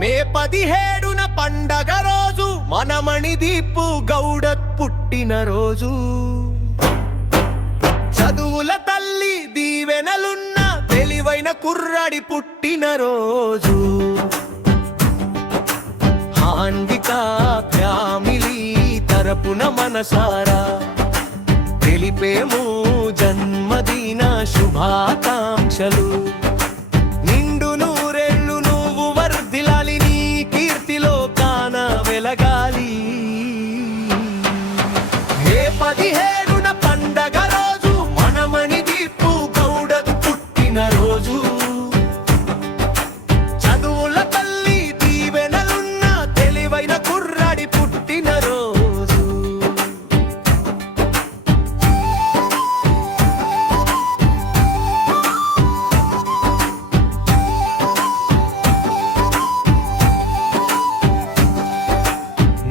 మే 17న పండగ రోజు మన మణిదీపు గౌడ పుట్టిన రోజు. చదువుల తల్లి దీవెనలున్న తెలివైన కుర్రాడి పుట్టిన రోజు. హాన్వికా ఫ్యామిలీ తరపున మనసారా తెలిపేము జన్మదిన శుభాకాంక్షలు. నిండు నూరెళ్ళు నువ్వు వర్ధిల్లాలి, నీ కీర్తిలో కాన వెలగాలి. ఏ 17న పండగ రోజు మన మణిదీపు గౌడ పుట్టిన రోజు. చదువుల తల్లి దీవెనలున్న తెలివైన కుర్రాడి పుట్టిన రోజు.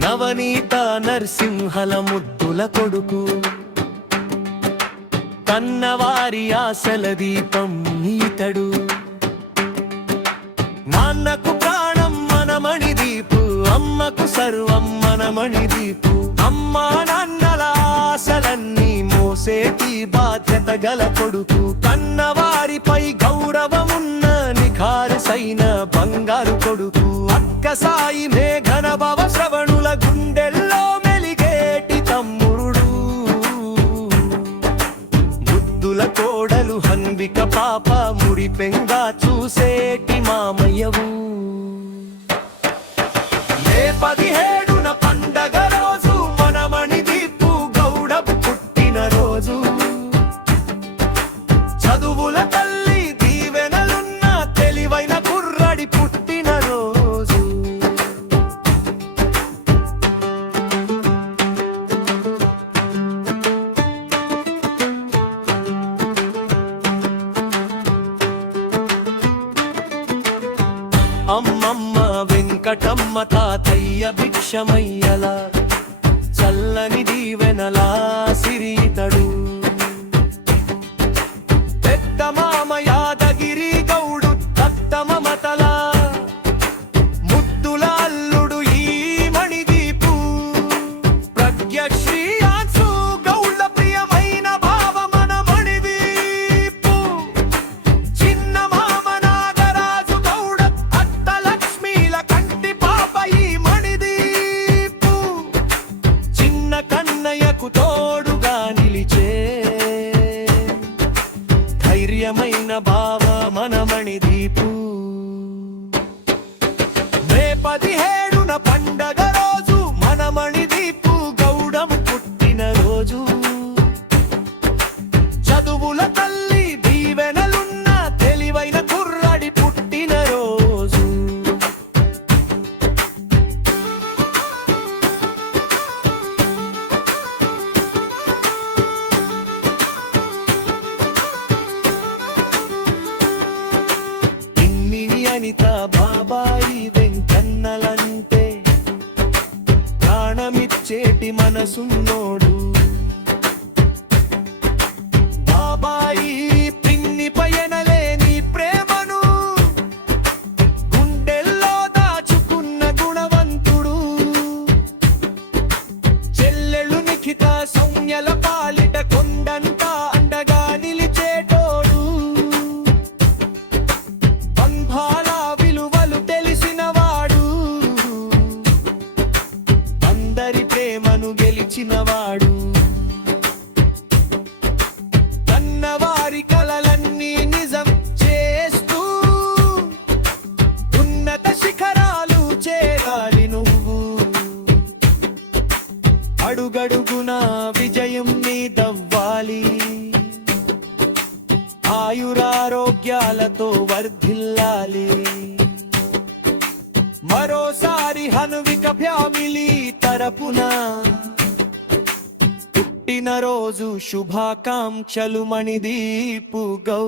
నవనీత నరసింహల ముద్దుల కొడుకు, కన్నవారి ఆశల దీపం ఈతడు. నాన్నకు ప్రాణం మన మణిదీపు, అమ్మకు సర్వం మన మణిదీపు. అమ్మా నాన్నల ఆశలన్నీ మోసేటి బాధ్యత గల కొడుకు. కన్నవారిపై గౌరవమున్న నిఖారసైన బంగారు కొడుకు. అక్క సాయి మేఘన భవ శ్రవణుల గుండెల్లో మెలిగేటి తమ్ముడు. బుద్ధుల కోడలు హన్విక పాప ముడిపెంగా చూసేటి మామయ్యవు. మే 17న పండగ రోజు మన మణిదీపు గౌడ పుట్టిన రోజు. చదువుల తల్లి దీవెనలున్న తెలివైన కుర్రాడి పుట్టిన రోజు. అమ్మమ్మ వెంకటమ్మ తాతయ్య భిక్షమయ్యల చల్లని దీవెనలా సిరీతడు. పెద్ద మామ యాదగిరి గౌడు తత్తమ మతల ముద్దుల అల్లుడు ఈ మణిదీపు. ప్రజ్ఞశ్రీ ఆన్సు గౌడ ప్రియమైన భావ మన మణిదీపు. చిన్న మామ నాగరాజు గౌడ అత్తలక్ష్మీల కంటి పాప ఈ మణిదీపు. చిన్న కన్నయ్యకు తోడుగా నిలిచే ధైర్యమైన భావ మన మణిదీపు. మే 17న పండగ రోజు మన మణిదీపు గౌడము పుట్టిన రోజు. చదువుల తల్లి దీవెనలున్న తెలివైన కుర్రాడి పుట్టిన రోజు. అనిత బాబాయి వెంకన్నలంటే ప్రాణమిచ్చేటి మనసున్నోడు. బాబాయి పిన్ని పయనలేని ప్రేమను గుండెల్లో దాచుకున్న గుణవంతుడు. చెల్లెళ్ళు నిఖిత సౌమ్యల పాలిట కొండంత అండగా నిలిచేటోడు. బంధాల విలువలు తెలిసినవాడు, అందరి ప్రేమను గెలిచినవాడు. కన్నవారి కలలన్నీ నిజం చేస్తూ ఉన్నత శిఖరాలు చేరాలి నువ్వు. అడుగడుగున విజయం నీదవ్వాలి, ఆయురారోగ్యాలతో వర్ధిల్లాలి. మరోసారి హన్విక ఫ్యామిలీ తరపున పుట్టినరోజు శుభాకాంక్షలు మణిదీపు గౌ.